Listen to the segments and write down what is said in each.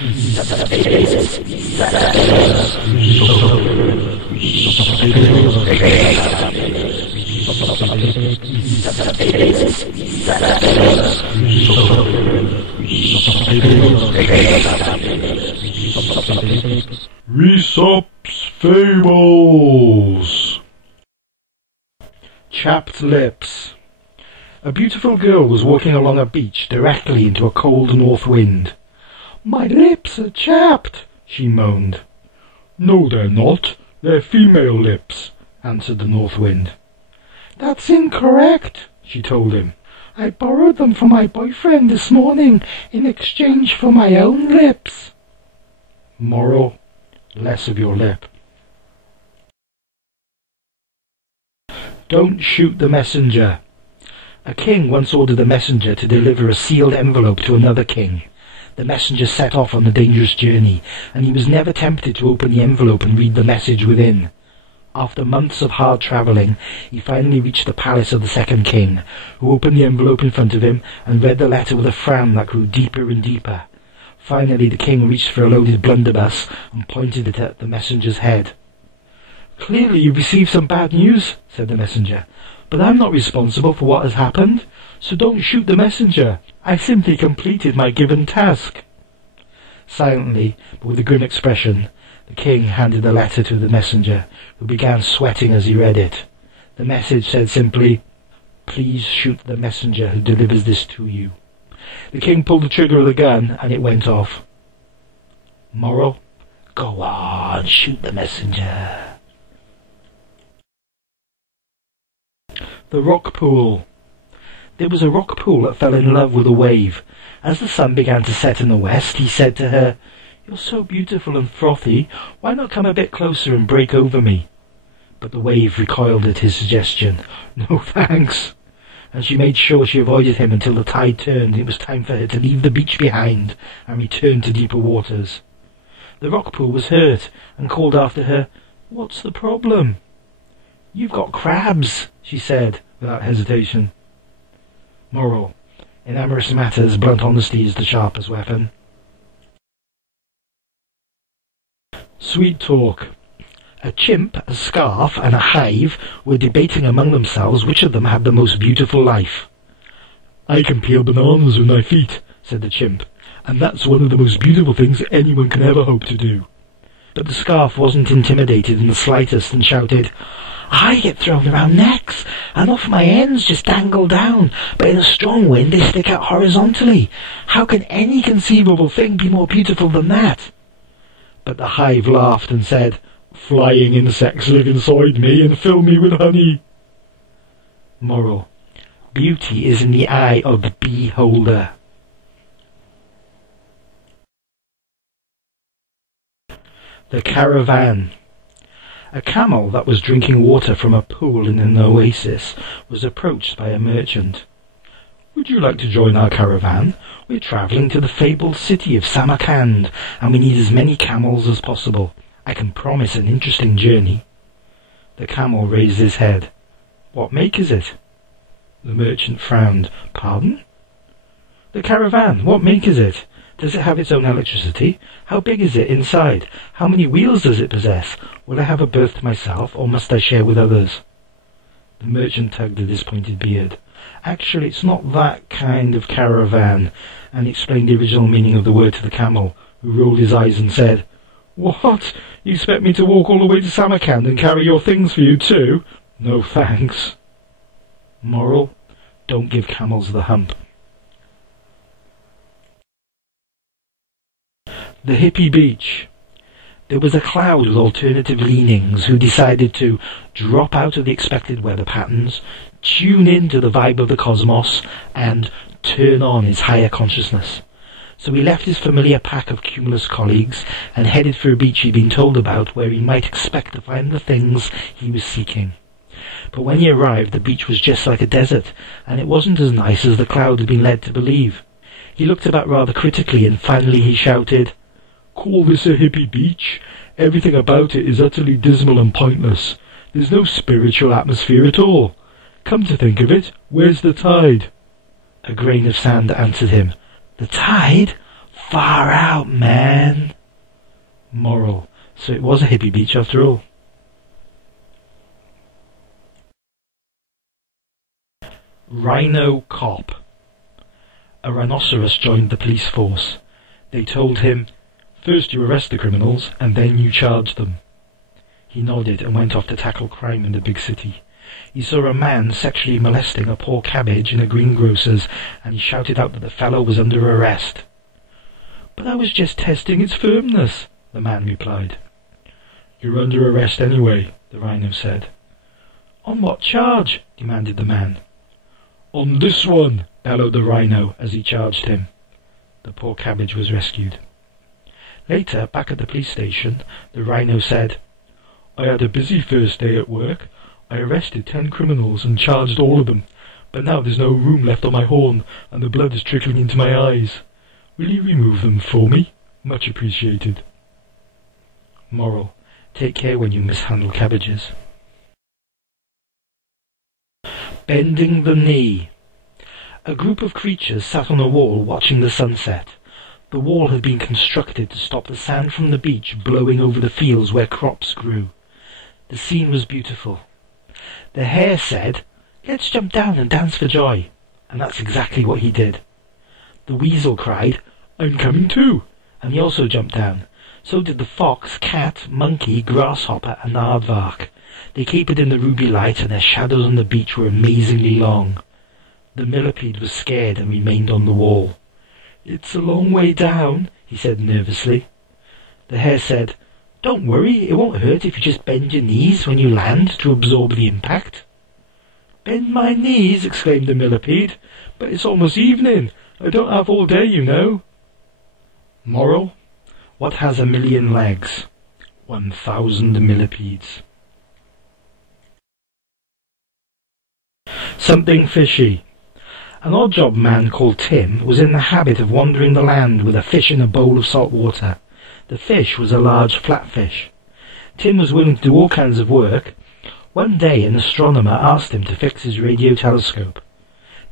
Rhysops Fables. Chapped lips. A beautiful girl was walking along a beach directly into a cold north wind. "My lips are chapped," she moaned. "No, they're not. They're female lips," answered the north wind. "That's incorrect," she told him. "I borrowed them from my boyfriend this morning in exchange for my own lips." Moral: less of your lip. Don't shoot the messenger. A king once ordered a messenger to deliver a sealed envelope to another king. The messenger set off on a dangerous journey, and he was never tempted to open the envelope and read the message within. After months of hard travelling, he finally reached the palace of the second king, who opened the envelope in front of him and read the letter with a frown that grew deeper and deeper. Finally the king reached for a loaded blunderbuss and pointed it at the messenger's head. "Clearly you've received some bad news," said the messenger, "but I'm not responsible for what has happened, so don't shoot the messenger. I simply completed my given task." Silently, but with a grim expression, the king handed the letter to the messenger, who began sweating as he read it. The message said simply, "Please shoot the messenger who delivers this to you." The king pulled the trigger of the gun, and it went off. Moral: go on, shoot the messenger. The rock pool. There was a rock pool that fell in love with a wave. As the sun began to set in the west, he said to her, "You're so beautiful and frothy, why not come a bit closer and break over me?" But the wave recoiled at his suggestion. "No thanks." And she made sure she avoided him until the tide turned and it was time for her to leave the beach behind and return to deeper waters. The rock pool was hurt and called after her, "What's the problem?" "You've got crabs," she said without hesitation. Moral: in amorous matters, blunt honesty is the sharpest weapon. Sweet talk. A chimp, a scarf, and a hive were debating among themselves which of them had the most beautiful life. "I can peel bananas with my feet," said the chimp, "and that's one of the most beautiful things anyone can ever hope to do." But the scarf wasn't intimidated in the slightest and shouted, "I get thrown around necks, and off my ends just dangle down, but in a strong wind they stick out horizontally. How can any conceivable thing be more beautiful than that?" But the hive laughed and said, "Flying insects live inside me and fill me with honey." Moral: beauty is in the eye of the beholder. The caravan. A camel that was drinking water from a pool in an oasis was approached by a merchant. "Would you like to join our caravan? We're travelling to the fabled city of Samarkand, and we need as many camels as possible. I can promise an interesting journey." The camel raised his head. "What make is it?" The merchant frowned. "Pardon?" "The caravan. What make is it? Does it have its own electricity? How big is it inside? How many wheels does it possess? Will I have a berth to myself, or must I share with others?" The merchant tugged at his pointed beard. "Actually, it's not that kind of caravan," and explained the original meaning of the word to the camel, who rolled his eyes and said, "What? You expect me to walk all the way to Samarkand and carry your things for you too? No thanks." Moral: don't give camels the hump. The hippie beach. There was a cloud with alternative leanings who decided to drop out of the expected weather patterns, tune in to the vibe of the cosmos, and turn on his higher consciousness. So he left his familiar pack of cumulus colleagues and headed for a beach he'd been told about, where he might expect to find the things he was seeking. But when he arrived, the beach was just like a desert, and it wasn't as nice as the cloud had been led to believe. He looked about rather critically, and finally he shouted, "Call this a hippie beach? Everything about it is utterly dismal and pointless. There's no spiritual atmosphere at all. Come to think of it, where's the tide?" A grain of sand answered him. "The tide? Far out, man. Moral. So it was a hippie beach after all. Rhino Cop. A rhinoceros joined the police force. They told him, "First you arrest the criminals, and then you charge them." He nodded and went off to tackle crime in the big city. He saw a man sexually molesting a poor cabbage in a greengrocer's, and he shouted out that the fellow was under arrest. "But I was just testing its firmness," the man replied. "You're under arrest anyway," the rhino said. "On what charge?" demanded the man. "On this one," bellowed the rhino as he charged him. The poor cabbage was rescued. Later, back at the police station, the rhino said, "I had a busy first day at work. I arrested 10 criminals and charged all of them, but now there's no room left on my horn, and the blood is trickling into my eyes. Will you remove them for me? Much appreciated." Moral: take care when you mishandle cabbages. Bending the knee. A group of creatures sat on a wall watching the sunset. The wall had been constructed to stop the sand from the beach blowing over the fields where crops grew. The scene was beautiful. The hare said, "Let's jump down and dance for joy," and that's exactly what he did. The weasel cried, "I'm coming too," and he also jumped down. So did the fox, cat, monkey, grasshopper, and aardvark. They capered in the ruby light, and their shadows on the beach were amazingly long. The millipede was scared and remained on the wall. "It's a long way down," he said nervously. The hare said, "Don't worry, it won't hurt if you just bend your knees when you land to absorb the impact." "Bend my knees!" exclaimed the millipede. "But it's almost evening. I don't have all day, you know." Moral: what has 1,000,000 legs? 1,000 millipedes. Something fishy. An odd-job man called Tim was in the habit of wandering the land with a fish in a bowl of salt water. The fish was a large flatfish. Tim was willing to do all kinds of work. One day an astronomer asked him to fix his radio telescope.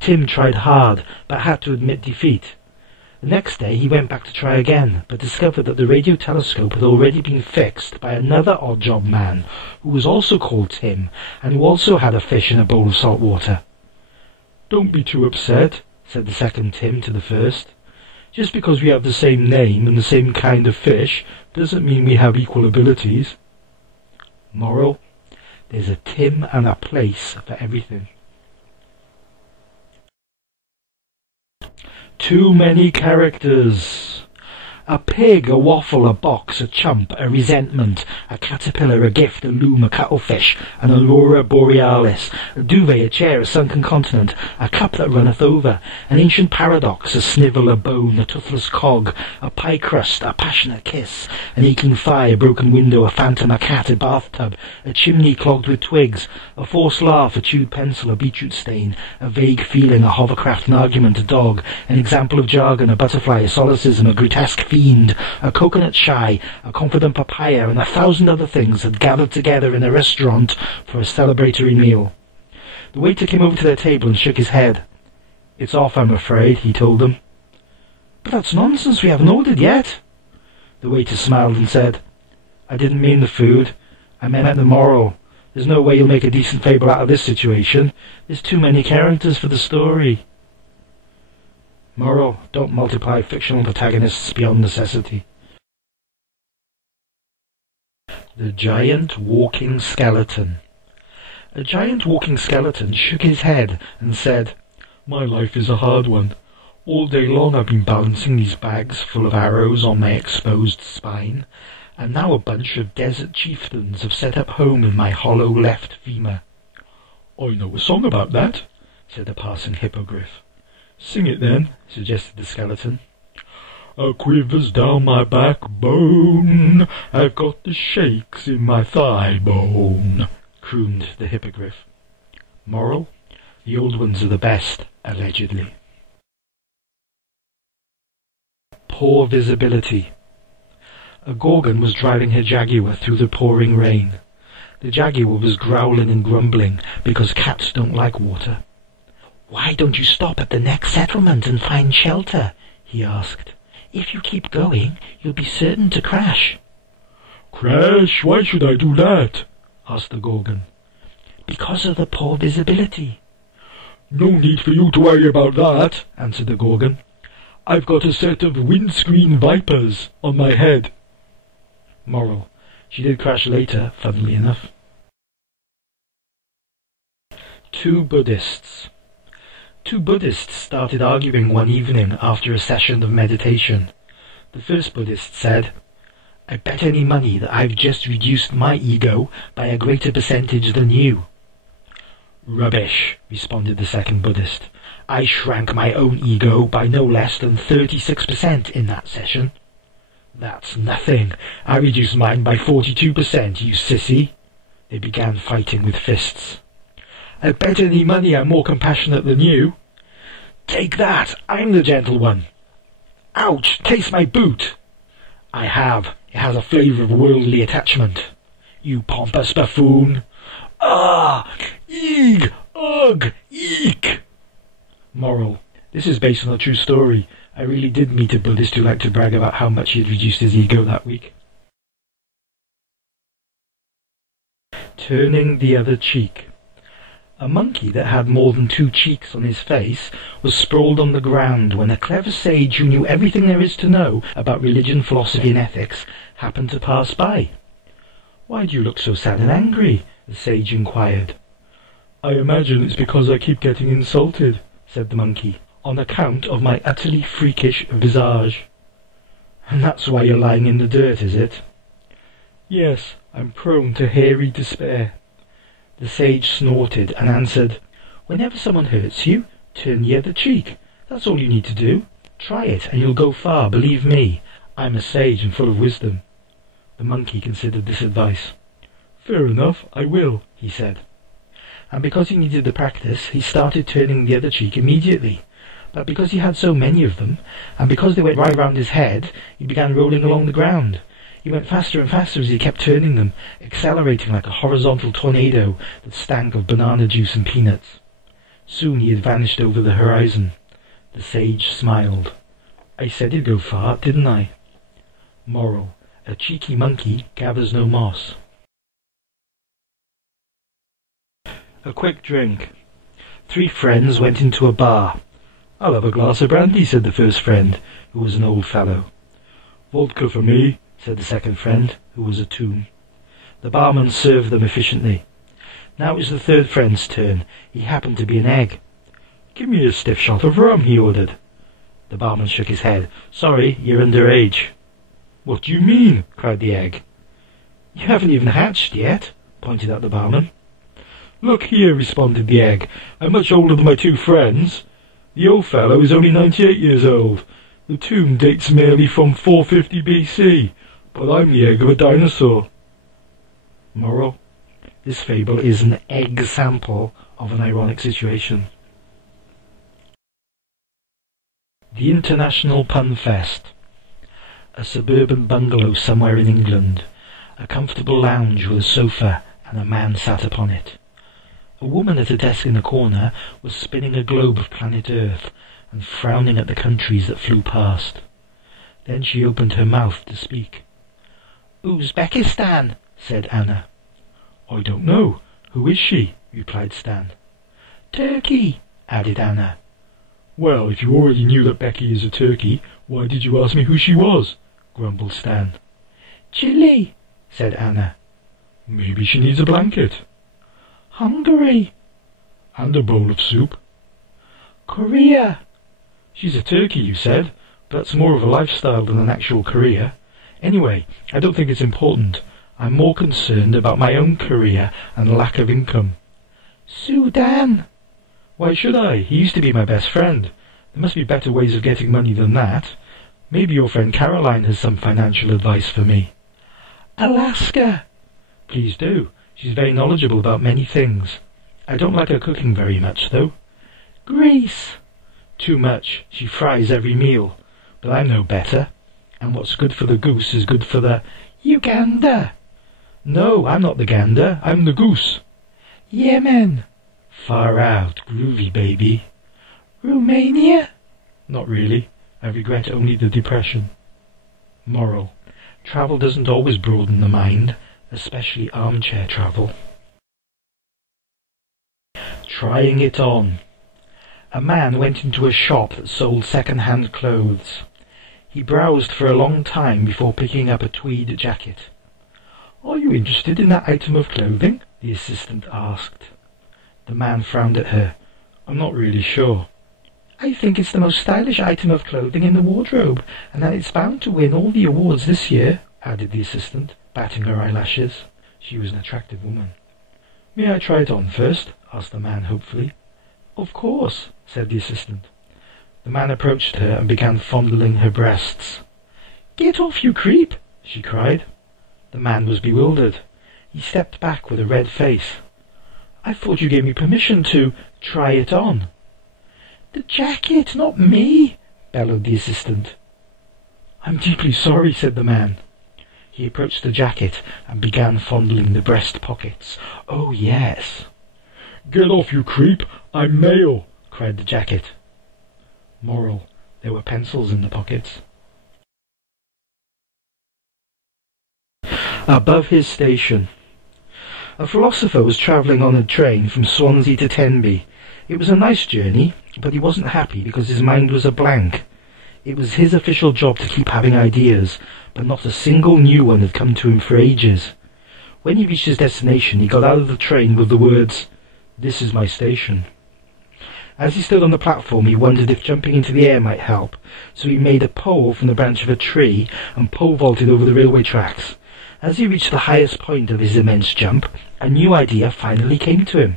Tim tried hard, but had to admit defeat. The next day he went back to try again, but discovered that the radio telescope had already been fixed by another odd-job man, who was also called Tim, and who also had a fish in a bowl of salt water. "Don't be too upset," said the second Tim to the first. "Just because we have the same name and the same kind of fish doesn't mean we have equal abilities." Moral: there's a Tim and a place for everything. Too many characters. A pig, a waffle, a box, a chump, a resentment, a caterpillar, a gift, a loom, a cuttlefish, an aurora borealis, a duvet, a chair, a sunken continent, a cup that runneth over, an ancient paradox, a snivel, a bone, a toothless cog, a pie crust, a passionate kiss, an aching thigh, a broken window, a phantom, a cat, a bathtub, a chimney clogged with twigs, a forced laugh, a chewed pencil, a beetroot stain, a vague feeling, a hovercraft, an argument, a dog, an example of jargon, a butterfly, a solecism, a grotesque fiend, a coconut shy, a confident papaya, and 1,000 other things had gathered together in a restaurant for a celebratory meal. The waiter came over to their table and shook his head. "It's off, I'm afraid," he told them. "But that's nonsense, we haven't ordered yet." The waiter smiled and said, "I didn't mean the food, I meant the moral. There's no way you'll make a decent fable out of this situation. There's too many characters for the story." Moral: don't multiply fictional protagonists beyond necessity. The Giant Walking Skeleton. A giant walking skeleton shook his head and said, "My life is a hard one. All day long I've been balancing these bags full of arrows on my exposed spine, and now a bunch of desert chieftains have set up home in my hollow left femur." "I know a song about that," said the passing hippogriff. "Sing it then," suggested the skeleton. "A quivers down my backbone, I've got the shakes in my thigh bone," crooned the hippogriff. Moral: the old ones are the best, allegedly. Poor visibility. A gorgon was driving her jaguar through the pouring rain. The jaguar was growling and grumbling because cats don't like water. "Why don't you stop at the next settlement and find shelter?" he asked. If you keep going, you'll be certain to crash. Crash? Why should I do that? Asked the Gorgon. Because of the poor visibility. No need for you to worry about that, answered the Gorgon. I've got a set of windscreen vipers on my head. Moral. She did crash later, funnily enough. Two Buddhists. Two Buddhists started arguing one evening after a session of meditation. The first Buddhist said, "I bet any money that I've just reduced my ego by a greater percentage than you." "Rubbish," responded the second Buddhist. "I shrank my own ego by no less than 36% in that session." "That's nothing. I reduced mine by 42%, you sissy." They began fighting with fists. "I bet any money I'm more compassionate than you." "Take that! I'm the gentle one." "Ouch! Taste my boot." "I have. It has a flavour of worldly attachment." "You pompous buffoon." "Ah! Eeg! Ugh! Eek!" Moral. This is based on a true story. I really did meet a Buddhist who liked to brag about how much he had reduced his ego that week. Turning the other cheek. A monkey that had more than 2 cheeks on his face was sprawled on the ground when a clever sage who knew everything there is to know about religion, philosophy and ethics happened to pass by. "Why do you look so sad and angry?" the sage inquired. "I imagine it's because I keep getting insulted," said the monkey, "on account of my utterly freakish visage." "And that's why you're lying in the dirt, is it?" "Yes, I'm prone to hairy despair." The sage snorted and answered, "Whenever someone hurts you, turn the other cheek. That's all you need to do. Try it and you'll go far, believe me. I'm a sage and full of wisdom." The monkey considered this advice. "Fair enough, I will," he said. And because he needed the practice, he started turning the other cheek immediately. But because he had so many of them, and because they went right round his head, he began rolling along the ground. He went faster and faster as he kept turning them, accelerating like a horizontal tornado that stank of banana juice and peanuts. Soon he had vanished over the horizon. The sage smiled. "I said he'd go far, didn't I?" Moral. A cheeky monkey gathers no moss. A quick drink. 3 friends went into a bar. "I'll have a glass of brandy," said the first friend, who was an old fellow. "Vodka for me," said the second friend, who was a tomb. The barman served them efficiently. Now it was the third friend's turn. He happened to be an egg. "Give me a stiff shot of rum," he ordered. The barman shook his head. "Sorry, you're underage." "What do you mean?" cried the egg. "You haven't even hatched yet," pointed out the barman. "Look here," responded the egg. "I'm much older than my 2 friends. The old fellow is only 98 years old. The tomb dates merely from 450 BC, but I'm the egg of a dinosaur." Moral. This fable is an egg sample of an ironic situation. The International Pun Fest. A suburban bungalow somewhere in England. A comfortable lounge with a sofa and a man sat upon it. A woman at a desk in the corner was spinning a globe of planet Earth and frowning at the countries that flew past. Then she opened her mouth to speak. "Uzbekistan," said Anna. "I don't know. Who is she?" replied Stan. "Turkey," added Anna. "Well, if you already knew that Becky is a turkey, why did you ask me who she was?" grumbled Stan. "Chile," said Anna. "Maybe she needs a blanket." "Hungary." "And a bowl of soup." "Korea." "She's a turkey, you said. But that's more of a lifestyle than an actual career. Anyway, I don't think it's important. I'm more concerned about my own career and lack of income." "Sudan." "Why should I? He used to be my best friend. There must be better ways of getting money than that. Maybe your friend Caroline has some financial advice for me." "Alaska." "Please do. She's very knowledgeable about many things. I don't like her cooking very much, though." "Greece." "Too much. She fries every meal. But I'm no better. And what's good for the goose is good for the—" "Uganda." "No, I'm not the gander. I'm the goose." "Yemen." "Far out. Groovy, baby." "Romania." "Not really. I regret only the depression. Moral: travel doesn't always broaden the mind, especially armchair travel. Trying it on. A man went into a shop that sold second-hand clothes. He browsed for a long time before picking up a tweed jacket. "Are you interested in that item of clothing?" the assistant asked. The man frowned at her. "I'm not really sure." "I think it's the most stylish item of clothing in the wardrobe, and that it's bound to win all the awards this year," added the assistant, batting her eyelashes. She was an attractive woman. "May I try it on first?" asked the man hopefully. "Of course," said the assistant. The man approached her and began fondling her breasts. "Get off, you creep!" she cried. The man was bewildered. He stepped back with a red face. "I thought you gave me permission to try it on." "The jacket, not me!" bellowed the assistant. "I'm deeply sorry," said the man. He approached the jacket and began fondling the breast pockets. "Oh, yes." "Get off, you creep! I'm male!" cried the jacket. Moral: there were pencils in the pockets. Above his station. A philosopher was travelling on a train from Swansea to Tenby. It was a nice journey, but he wasn't happy because his mind was a blank. It was his official job to keep having ideas, but not a single new one had come to him for ages. When he reached his destination, he got out of the train with the words, "This is my station." As he stood on the platform, he wondered if jumping into the air might help, so he made a pole from the branch of a tree and pole vaulted over the railway tracks. As he reached the highest point of his immense jump, a new idea finally came to him.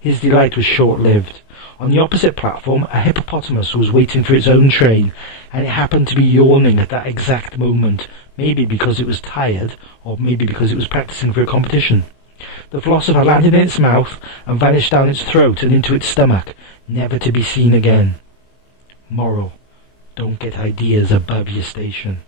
His delight was short-lived. On the opposite platform, a hippopotamus was waiting for its own train, and it happened to be yawning at that exact moment, maybe because it was tired, or maybe because it was practicing for a competition. The philosopher landed in its mouth and vanished down its throat and into its stomach, never to be seen again. Moral: don't get ideas above your station.